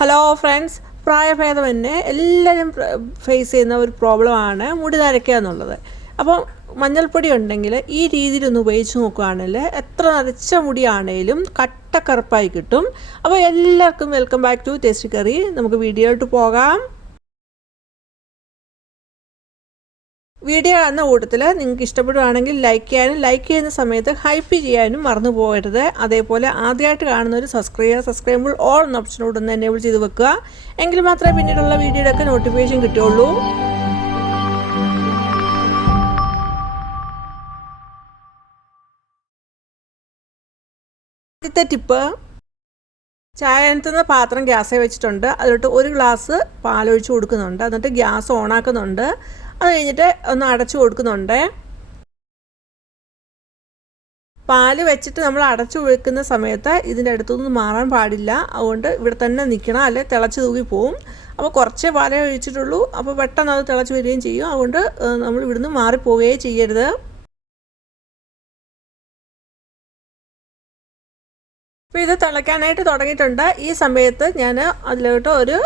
Hello friends പ്രായഭേദം തന്നെ എല്ലാവരും face ചെയ്യുന്ന ഒരു പ്രോബ്ലമാണ് മുടി നരയ്ക്കുക എന്നുള്ളത്. അപ്പോൾ മഞ്ഞൾപ്പൊടി ഉണ്ടെങ്കിൽ ഈ രീതിയിൽ ഒന്ന് ഉപയോഗിച്ച് നോക്കുകയാണെങ്കിൽ എത്ര നരച്ച മുടിയാണേലും കട്ടക്കറുപ്പായി കിട്ടും. അപ്പോൾ എല്ലാവർക്കും welcome back to Taste Curry നമുക്ക് വീഡിയോയിലോട്ട് പോകാം. വീഡിയോ കാണുന്ന കൂട്ടത്തിൽ നിങ്ങൾക്ക് ഇഷ്ടപ്പെടുകയാണെങ്കിൽ ലൈക്ക് ചെയ്യാനും ലൈക്ക് ചെയ്യുന്ന സമയത്ത് ഹൈപ്പ് ചെയ്യാനും മറന്നു പോകരുത്. അതേപോലെ ആദ്യമായിട്ട് കാണുന്ന ചെയ്യുക സബ്സ്ക്രൈബ് ചെയ്യുമ്പോൾ ഓൾ എന്ന ഓപ്ഷനോട് ഒന്ന് എനേബിൾ ചെയ്ത് വെക്കുക. എങ്കിൽ മാത്രമേ പിന്നീടുള്ള വീഡിയോയുടെ ഒക്കെ നോട്ടിഫിക്കേഷൻ കിട്ടുള്ളൂ ആദ്യത്തെ ടിപ്പ് ചായ അനത്തുന്ന പാത്രം ഗ്യാസേ വെച്ചിട്ടുണ്ട്. അതിലോട്ട് ഒരു ഗ്ലാസ് പാലൊഴിച്ച് കൊടുക്കുന്നുണ്ട്. എന്നിട്ട് ഗ്യാസ് ഓണാക്കുന്നുണ്ട് അത് കഴിഞ്ഞിട്ട് ഒന്ന് അടച്ചു കൊടുക്കുന്നുണ്ട്. പാൽ വെച്ചിട്ട് നമ്മൾ അടച്ചു വെക്കുന്ന സമയത്ത് ഇതിന്റെ അടുത്തൊന്നും മാറാൻ പാടില്ല. അതുകൊണ്ട് ഇവിടെ തന്നെ നിൽക്കണം. അല്ലെ തിളച്ച് തൂക്കി പോവും. അപ്പോൾ കുറച്ചേ പാലേ ഒഴിച്ചിട്ടുള്ളൂ. അപ്പോൾ പെട്ടെന്ന് അത് തിളച്ച് വരികയും ചെയ്യും. അതുകൊണ്ട് നമ്മൾ ഇവിടുന്ന് മാറിപ്പോവുകയേ ചെയ്യരുത്. അപ്പോൾ ഇത് തിളയ്ക്കാനായിട്ട് തുടങ്ങിയിട്ടുണ്ട്. ഈ സമയത്ത് ഞാൻ അതിലോട്ട് ഒരു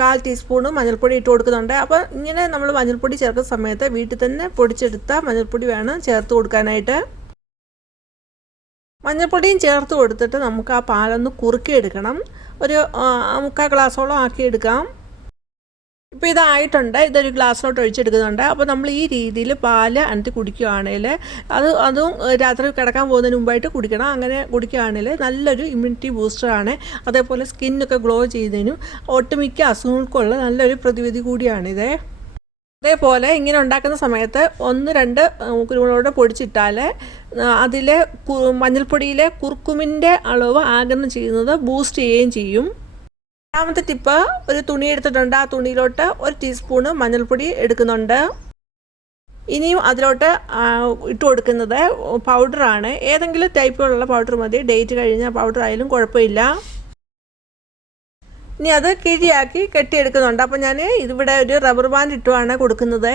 കാൽ ടീസ്പൂണ് മഞ്ഞൾപ്പൊടി ഇട്ട് കൊടുക്കുന്നുണ്ട്. അപ്പോൾ ഇങ്ങനെ നമ്മൾ മഞ്ഞൾപ്പൊടി ചേർക്കുന്ന സമയത്ത് വീട്ടിൽ തന്നെ പൊടിച്ചെടുത്ത മഞ്ഞൾപ്പൊടി വേണം ചേർത്ത് കൊടുക്കാനായിട്ട്. മഞ്ഞൾപ്പൊടിയും ചേർത്ത് കൊടുത്തിട്ട് നമുക്ക് ആ പാലൊന്ന് കുറുക്കിയെടുക്കണം. ഒരു മുക്കാൽ ഗ്ലാസോളം ആക്കിയെടുക്കാം. ഇപ്പോൾ ഇതായിട്ടുണ്ട്. ഇതൊരു ഗ്ലാസ്സിലോട്ട് ഒഴിച്ചെടുക്കുന്നുണ്ട്. അപ്പോൾ നമ്മൾ ഈ രീതിയിൽ പാൽ അനത്തി കുടിക്കുകയാണെങ്കിൽ അത് അതും രാത്രി കിടക്കാൻ പോകുന്നതിന് മുമ്പായിട്ട് കുടിക്കണം. അങ്ങനെ കുടിക്കുകയാണെങ്കിൽ നല്ലൊരു ഇമ്മ്യൂണിറ്റി ബൂസ്റ്ററാണ് അതേപോലെ സ്കിന്നൊക്കെ ഗ്ലോ ചെയ്യുന്നതിനും ഒട്ടുമിക്ക അസുഖങ്ങൾക്കുള്ള നല്ലൊരു പ്രതിവിധി കൂടിയാണിത്. അതേപോലെ ഇങ്ങനെ ഉണ്ടാക്കുന്ന സമയത്ത് ഒന്ന് രണ്ട് കുരുമുളകോടെ പൊടിച്ചിട്ടാൽ അതിലെ മഞ്ഞൾപ്പൊടിയിലെ കുർക്കുമിന്റെ അളവ് ആഗിരണം ചെയ്യുന്നത് ബൂസ്റ്റ് ചെയ്യുകയും ചെയ്യും. രണ്ടാമത്തെ ടിപ്പ് ഒരു തുണി എടുത്തിട്ടുണ്ട്. ആ തുണിയിലോട്ട് ഒരു ടീസ്പൂണ് മഞ്ഞൾപ്പൊടി എടുക്കുന്നുണ്ട്. ഇനിയും അതിലോട്ട് ഇട്ട് കൊടുക്കുന്നത് പൗഡറാണ് ഏതെങ്കിലും ടൈപ്പിലുള്ള പൗഡർ മതി. ഡേറ്റ് കഴിഞ്ഞ പൗഡർ ആയാലും കുഴപ്പമില്ല. ഇനി അത് കിഴിയാക്കി കെട്ടിയെടുക്കുന്നുണ്ട്. അപ്പോൾ ഞാൻ ഇവിടെ ഒരു റബ്ബർ ബാൻഡ് ഇട്ടുമാണ് കൊടുക്കുന്നത്.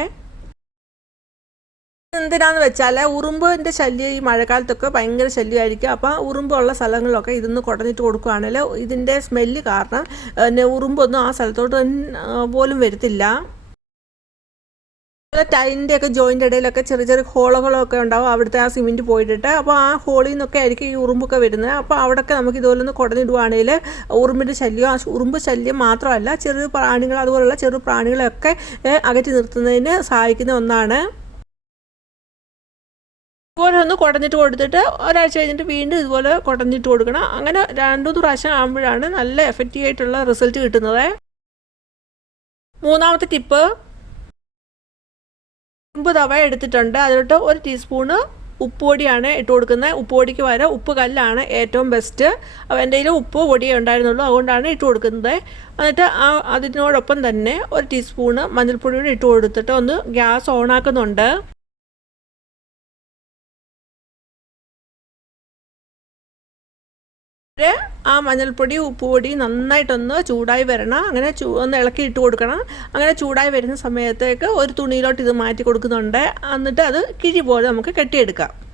എന്തിനാന്ന് വെച്ചാൽ ഉറുമ്പിന്റെ ശല്യം ഈ മഴക്കാലത്തൊക്കെ ഭയങ്കര ശല്യമായിരിക്കും. അപ്പോൾ ഉറുമ്പുള്ള സ്ഥലങ്ങളിലൊക്കെ ഇതൊന്ന് കുടഞ്ഞിട്ട് കൊടുക്കുകയാണെങ്കിൽ ഇതിന്റെ സ്മെല്ല് കാരണം പിന്നെ ഉറുമ്പൊന്നും ആ സ്ഥലത്തോട്ട് പോലും വരത്തില്ല. ടൈലിന്റെ ഒക്കെ ജോയിന്റ് ഇടയിലൊക്കെ ചെറിയ ചെറിയ ഹോളുകളൊക്കെ ഉണ്ടാവും അവിടുത്തെ ആ സിമെന്റ് പോയിട്ടിട്ട്. അപ്പോൾ ആ ഹോളിൽ നിന്നൊക്കെ ആയിരിക്കും ഈ ഉറുമ്പൊക്കെ വരുന്നത്. അപ്പോൾ അവിടെയൊക്കെ നമുക്ക് ഇതുപോലെ ഒന്ന് കുടഞ്ഞിടുവാണെങ്കിൽ ഉറുമ്പിന്റെ ശല്യം ആ ഉറുമ്പ് ശല്യം മാത്രമല്ല ചെറു പ്രാണികൾ അതുപോലുള്ള ചെറു പ്രാണികളെയൊക്കെ അകറ്റി നിർത്തുന്നതിന് സഹായിക്കുന്ന ഒന്നാണ്. ഇതുപോലെ ഒന്ന് കുടഞ്ഞിട്ട് കൊടുത്തിട്ട് ഒരാഴ്ച കഴിഞ്ഞിട്ട് വീണ്ടും ഇതുപോലെ കുടഞ്ഞിട്ട് കൊടുക്കണം. അങ്ങനെ രണ്ടു പ്രാവശ്യം ആകുമ്പോഴാണ് നല്ല എഫക്റ്റീവ് ആയിട്ടുള്ള റിസൾട്ട് കിട്ടുന്നത്. മൂന്നാമത്തെ ടിപ്പ് ഉപ്പ് തവ എടുത്തിട്ടുണ്ട്. അതിലോട്ട് ഒരു ടീസ്പൂണ് ഉപ്പുപൊടിയാണ് ഇട്ട് കൊടുക്കുന്നത്. ഉപ്പ് പൊടിക്ക് പകരം ഉപ്പ് കല്ലാണ് ഏറ്റവും ബെസ്റ്റ് അപ്പോൾ എന്റെ കയ്യിൽ ഉപ്പ് പൊടിയേ ഉണ്ടായിരുന്നുള്ളൂ. അതുകൊണ്ടാണ് ഇട്ട് കൊടുക്കുന്നത്. എന്നിട്ട് ആ അതിനോടൊപ്പം തന്നെ ഒരു ടീസ്പൂണ് മഞ്ഞൾപ്പൊടി കൂടി ഇട്ട് കൊടുത്തിട്ട് ഒന്ന് ഗ്യാസ് ഓണാക്കുന്നുണ്ട് മഞ്ഞൾപ്പൊടി ഉപ്പുപൊടി നന്നായിട്ടൊന്ന് ചൂടായി വരണം. അങ്ങനെ ചൂ ഒന്ന് ഇളക്കി ഇട്ട് കൊടുക്കണം. അങ്ങനെ ചൂടായി വരുന്ന സമയത്തേക്ക് ഒരു തുണിയിലോട്ട് ഇത് മാറ്റി കൊടുക്കുന്നുണ്ട്. എന്നിട്ട് അത് കിഴി പോലെ നമുക്ക് കെട്ടിയെടുക്കാം.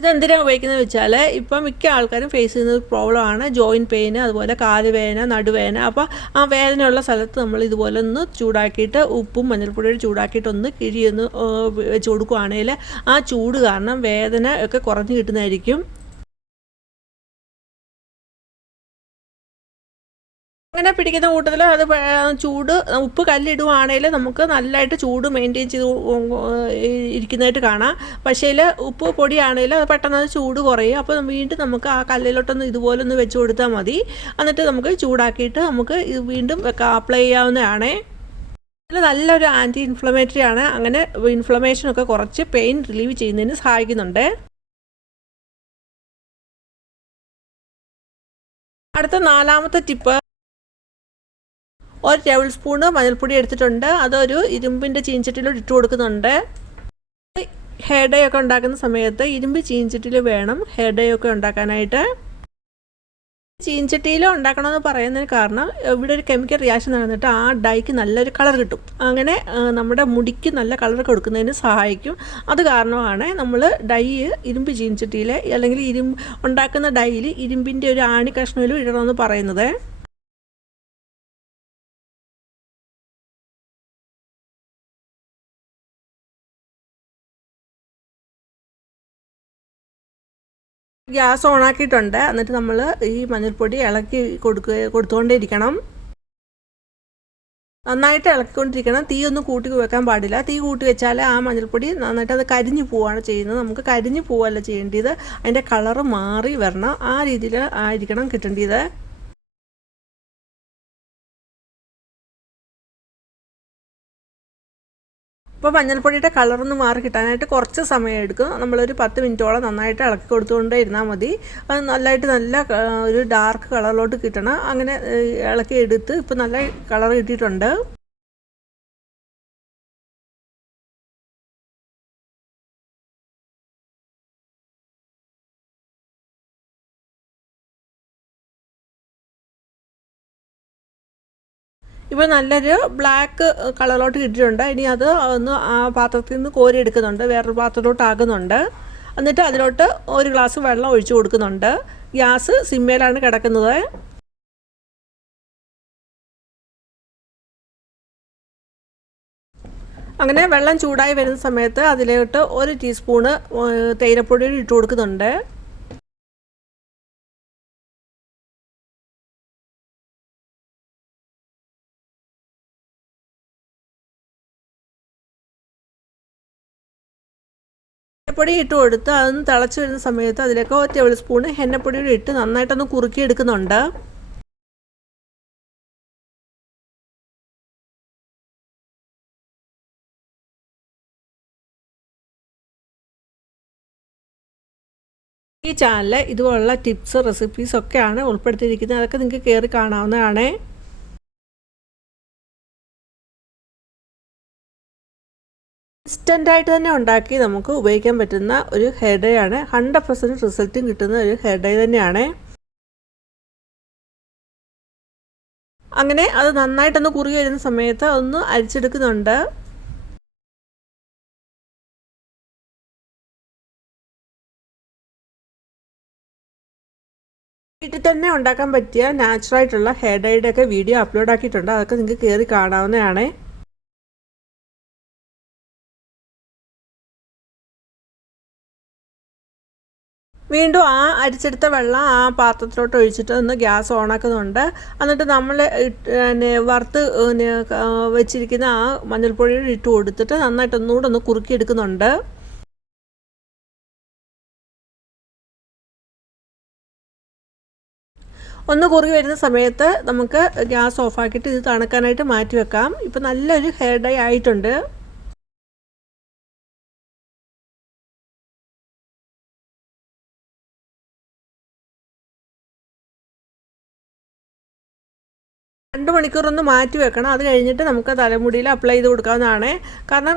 ഇതെന്തിനാണ് ഉപയോഗിക്കുന്നത് വെച്ചാൽ ഇപ്പം മിക്ക ആൾക്കാരും ഫേസ് ചെയ്യുന്ന പ്രോബ്ലമാണ് ജോയിന്റ് പെയിൻ അതുപോലെ കാൽ വേദന നടുവേദന. അപ്പോൾ ആ വേദനയുള്ള സ്ഥലത്ത് നമ്മൾ ഇതുപോലെ ഒന്ന് ചൂടാക്കിയിട്ട് ഉപ്പും മഞ്ഞൾപ്പൊടിയും ചൂടാക്കിയിട്ട് ഒന്ന് കിഴിയൊന്ന് വെച്ച് കൊടുക്കുകയാണെങ്കിൽ ആ ചൂട് കാരണം വേദന ഒക്കെ കുറഞ്ഞു കിട്ടുന്നതായിരിക്കും. അങ്ങനെ പിടിക്കുന്ന കൂട്ടത്തിൽ അത് ചൂട് ഉപ്പ് കല്ലിടുവാണെങ്കിൽ നമുക്ക് നല്ലതായിട്ട് ചൂട് മെയിന്റെയിൻ ചെയ്ത് ഇരിക്കുന്നതായിട്ട് കാണാം. പക്ഷേ ഉപ്പ് പൊടിയാണെങ്കിൽ അത് പെട്ടെന്ന് അത് ചൂട് കുറയും. അപ്പോൾ വീണ്ടും നമുക്ക് ആ കല്ലിലോട്ടൊന്ന് ഇതുപോലെ ഒന്ന് വെച്ച് കൊടുത്താൽ മതി. എന്നിട്ട് നമുക്ക് ചൂടാക്കിയിട്ട് നമുക്ക് ഇത് വീണ്ടും അപ്ലൈ ചെയ്യാവുന്നതാണ്. നല്ലൊരു ആന്റി ഇൻഫ്ലമേറ്ററി ആണ്. അങ്ങനെ ഇൻഫ്ലമേഷനൊക്കെ കുറച്ച് പെയിൻ റിലീവ് ചെയ്യുന്നതിന് സഹായിക്കുന്നുണ്ട്. അടുത്ത നാലാമത്തെ ടിപ്പ് ഒരു ടേബിൾ സ്പൂണ് മഞ്ഞൾപ്പൊടി എടുത്തിട്ടുണ്ട്. അതൊരു ഇരുമ്പിന്റെ ചീഞ്ചട്ടിയിലോട്ട് ഇട്ട് കൊടുക്കുന്നുണ്ട്. ഹെയർ ഡേ ഒക്കെ ഉണ്ടാക്കുന്ന സമയത്ത് ഇരുമ്പ് ചീഞ്ചട്ടിൽ വേണം ഹെയർ ഡേ ഒക്കെ ഉണ്ടാക്കാനായിട്ട്. ചീഞ്ചട്ടിയിൽ ഉണ്ടാക്കണമെന്ന് പറയുന്നതിന് കാരണം ഇവിടെ ഒരു കെമിക്കൽ റിയാക്ഷൻ നടന്നിട്ട് ആ ഡൈക്ക് നല്ലൊരു കളർ കിട്ടും. അങ്ങനെ നമ്മുടെ മുടിക്ക് നല്ല കളർ കൊടുക്കുന്നതിന് സഹായിക്കും. അത് കാരണമാണ് നമ്മൾ ഡൈ ഇരുമ്പ് ചീഞ്ചട്ടിയിൽ അല്ലെങ്കിൽ ഇരുമ്പ് ഉണ്ടാക്കുന്ന ഡൈയിൽ ഇരുമ്പിന്റെ ഒരു ആണി കഷ്ണയിലും ഇടണമെന്ന് പറയുന്നത്. ഗ്യാസ് ഓണാക്കിയിട്ടുണ്ട്. എന്നിട്ട് നമ്മൾ ഈ മഞ്ഞൾപ്പൊടി ഇളക്കി കൊടുക്കുക കൊടുത്തുകൊണ്ടേയിരിക്കണം നന്നായിട്ട് ഇളക്കിക്കൊണ്ടിരിക്കണം. തീ ഒന്നും കൂട്ടി വെക്കാൻ പാടില്ല. തീ കൂട്ടി വെച്ചാൽ ആ മഞ്ഞൾപ്പൊടി നന്നായിട്ട് അത് കരിഞ്ഞു പോവുകയാണ് ചെയ്യുന്നത്. നമുക്ക് കരിഞ്ഞു പോവുകയല്ല ചെയ്യേണ്ടത്. അതിന്റെ കളറ് മാറി വരണം. ആ രീതിയിൽ ആയിരിക്കണം കിട്ടേണ്ടത്. അപ്പോൾ മഞ്ഞൾപ്പൊടിയുടെ കളറൊന്ന് മാറി കിട്ടാനായിട്ട് കുറച്ച് സമയം എടുക്കും നമ്മളൊരു പത്ത് മിനിറ്റോളം നന്നായിട്ട് ഇളക്കി കൊടുത്തുകൊണ്ടേ ഇരുന്നാൽ മതി. അത് നല്ലതായിട്ട് നല്ല ഒരു ഡാർക്ക് കളറിലോട്ട് കിട്ടണം. അങ്ങനെ ഇളക്കി എടുത്ത് ഇപ്പോൾ നല്ല കളർ കിട്ടിയിട്ടുണ്ട്. ഇപ്പോൾ നല്ലൊരു ബ്ലാക്ക് കളറിലോട്ട് കിട്ടിയിട്ടുണ്ട്. ഇനി അത് ഒന്ന് ആ പാത്രത്തിൽ നിന്ന് കോരി എടുക്കുന്നുണ്ട്. വേറൊരു പാത്രത്തിലോട്ട് ആകുന്നുണ്ട് എന്നിട്ട് അതിലോട്ട് ഒരു ഗ്ലാസ് വെള്ളം ഒഴിച്ചു കൊടുക്കുന്നുണ്ട്. ഗ്യാസ് സിമ്മയിലാണ് കിടക്കുന്നത്. അങ്ങനെ വെള്ളം ചൂടായി വരുന്ന സമയത്ത് അതിലോട്ട് ഒരു ടീസ്പൂണ് തേയിലപ്പൊടി ഇട്ട് കൊടുക്കുന്നുണ്ട്. പൊടി ഇട്ട് കൊടുത്ത് അതൊന്ന് തിളച്ച് വരുന്ന സമയത്ത് അതിലേക്ക് ഒരു ടേബിൾ സ്പൂൺ എണ്ണപ്പൊടി കൂടി ഇട്ട് നന്നായിട്ടൊന്ന് കുറുക്കി എടുക്കുന്നുണ്ട്. ഈ ചാനലിൽ ഇതുപോലുള്ള ടിപ്സ് റെസിപ്പീസ് ഒക്കെയാണ് ഉൾപ്പെടുത്തിയിരിക്കുന്നത്. അതൊക്കെ നിങ്ങൾക്ക് കയറി കാണാവുന്നതാണ്. ഇൻസ്റ്റന്റായിട്ട് തന്നെ ഉണ്ടാക്കി നമുക്ക് ഉപയോഗിക്കാൻ പറ്റുന്ന ഒരു ഹെയർ ഡേ ആണ്. ഹൺഡ്രഡ് പെർസെന്റ് റിസൾട്ടും കിട്ടുന്ന ഒരു ഹെയർ ഡേ തന്നെയാണ്. അങ്ങനെ അത് നന്നായിട്ടൊന്ന് കുറുകി വരുന്ന സമയത്ത് ഒന്ന് അരിച്ചെടുക്കുന്നുണ്ട്. വീട്ടിൽ തന്നെ ഉണ്ടാക്കാൻ പറ്റിയ നാച്ചുറായിട്ടുള്ള ഹെയർ ഡൈയുടെ ഒക്കെ വീഡിയോ അപ്ലോഡ് ആക്കിയിട്ടുണ്ട്. അതൊക്കെ നിങ്ങൾക്ക് കയറി കാണാവുന്നതാണ്. വീണ്ടും ആ അരിച്ചെടുത്ത വെള്ളം ആ പാത്രത്തിലോട്ട് ഒഴിച്ചിട്ട് ഒന്ന് ഗ്യാസ് ഓണാക്കുന്നുണ്ട്. എന്നിട്ട് നമ്മൾ പിന്നെ വറുത്ത് വെച്ചിരിക്കുന്ന ആ മഞ്ഞൾപ്പൊടി ഇട്ട് കൊടുത്തിട്ട് നന്നായിട്ട് ഒന്നുകൂടെ ഒന്ന് കുറുക്കിയെടുക്കുന്നുണ്ട്. ഒന്ന് കുറുകി വരുന്ന സമയത്ത് നമുക്ക് ഗ്യാസ് ഓഫാക്കിയിട്ട് ഇത് തണുക്കാനായിട്ട് മാറ്റി വെക്കാം. ഇപ്പം നല്ലൊരു ഹെയർ ഡൈ ആയിട്ടുണ്ട്. രണ്ട് മണിക്കൂറൊന്ന് മാറ്റി വെക്കണം. അത് കഴിഞ്ഞിട്ട് നമുക്ക് തലമുടിയിൽ അപ്ലൈ ചെയ്ത് കൊടുക്കാവുന്നതാണ്. കാരണം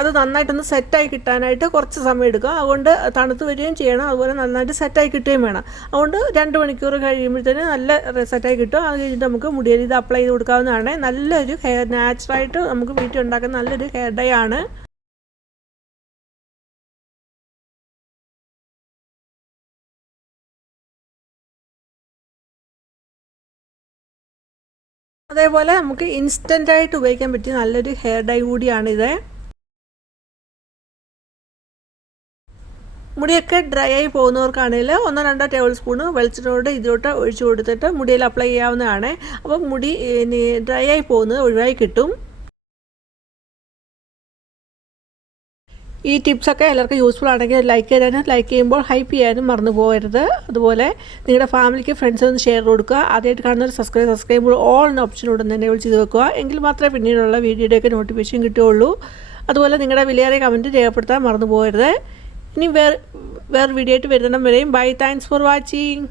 അത് നന്നായിട്ടൊന്ന് സെറ്റായി കിട്ടാനായിട്ട് കുറച്ച് സമയം എടുക്കും. അതുകൊണ്ട് തണുത്ത് വരികയും ചെയ്യണം. അതുപോലെ നന്നായിട്ട് സെറ്റായി കിട്ടുകയും വേണം. അതുകൊണ്ട് രണ്ട് മണിക്കൂർ കഴിയുമ്പോഴത്തേന് നല്ല സെറ്റായി കിട്ടും. അത് കഴിഞ്ഞിട്ട് നമുക്ക് മുടിയിൽ ഇത് അപ്ലൈ ചെയ്ത് കൊടുക്കാവുന്നതാണ്. നല്ലൊരു ഹെയർ നാച്ചുറായിട്ട് നമുക്ക് വീട്ടിൽ ഉണ്ടാക്കുന്ന നല്ലൊരു ഹെയർ ഡൈ ആണ്. അതേപോലെ നമുക്ക് ഇൻസ്റ്റന്റ് ആയിട്ട് ഉപയോഗിക്കാൻ പറ്റിയ നല്ലൊരു ഹെയർ ഡൈ കൂടിയാണിത്. മുടിയൊക്കെ ഡ്രൈ ആയി പോകുന്നവർക്കാണെങ്കിൽ ഒന്നോ രണ്ടോ ടേബിൾ സ്പൂണ് വെളിച്ചിട്ടോട് ഇതിലോട്ട് ഒഴിച്ചു കൊടുത്തിട്ട് മുടിയിൽ അപ്ലൈ ചെയ്യാവുന്നതാണ്. അപ്പം മുടി ഡ്രൈ ആയി പോകുന്നത് ഒഴിവായി കിട്ടും. ഈ ടിപ്സൊക്കെ എല്ലാവർക്കും യൂസ്ഫുൾ ആണെങ്കിൽ ലൈക്ക് ചെയ്യാനും ലൈക്ക് ചെയ്യുമ്പോൾ ഹൈപ്പ് ചെയ്യാനും മറന്നു പോകരുത്. അതുപോലെ നിങ്ങളുടെ ഫാമിലിക്ക് ഫ്രണ്ട്സിന് നിന്ന് ഷെയർ കൊടുക്കുക. ആദ്യമായിട്ട് കാണുന്ന ഒരു സബ്സ്ക്രൈബ് സബ്സ്ക്രൈബ് ചെയ്യുമ്പോൾ ഓൾ എന്ന ഓപ്ഷൻ ഉടൻ തന്നെ ചെയ്ത് വെക്കുക. എങ്കിൽ മാത്രമേ പിന്നീടുള്ള വീഡിയോയുടെയൊക്കെ നോട്ടിഫിക്കേഷൻ കിട്ടുകയുള്ളൂ. അതുപോലെ നിങ്ങളുടെ വിലയേറിയ കമന്റ് രേഖപ്പെടുത്താൻ മറന്നു പോകരുത്. ഇനി വേറെ വേറെ വീഡിയോ ആയിട്ട് വരുന്നിടം ബൈ താങ്ക്സ് ഫോർ വാച്ചിങ്